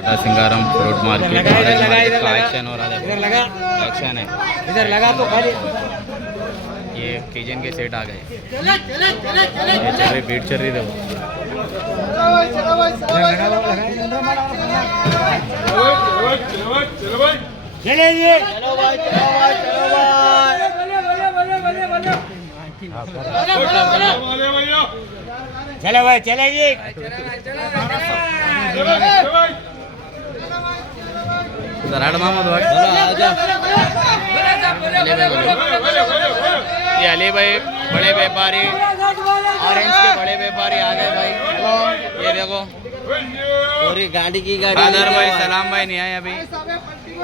पटा सिंगारम fruit market का action हो रहा है। इधर लगा, एक्शन है, इधर लगा तो खाली। ये कीजन के सेट आ गए। ये चल रही भीड़ चल रही देखो। चलिए चलो भाई चलो भाई चलो भाई चलो भाई चलेगी। सराड़ मोहम्मद भाई, ये अली भाई बड़े व्यापारी, ऑरेंज के बड़े व्यापारी आ गए भाई। ये देखो पूरी गाड़ी की गाड़ी। कादर भाई, सलाम भाई नहीं आए अभी।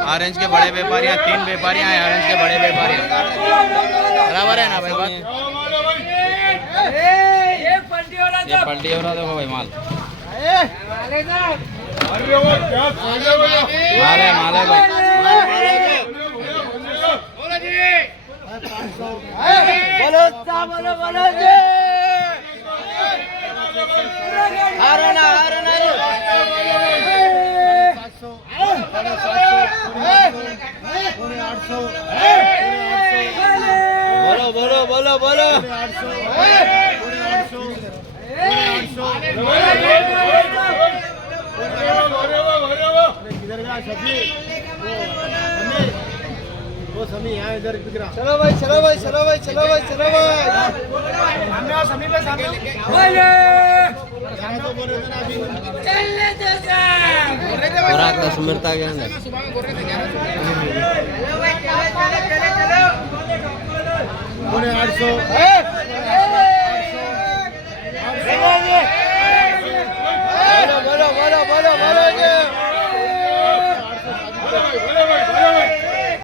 ऑरेंज के बड़े व्यापारी, 3 व्यापारी आए ऑरेंज के बड़े व्यापारी। बराबर है ना भाई बात? ये पलटी हो रहा देखो भाई माल। माल है भाई। बोलो बोलो जी। हारो ना बोलो बोलो बोलो चलो भाई चलो भाई चलो भाई चलो भाई चलो भाई सुमरता गया ना। बोलो बोलो बोलो बोलो बोलो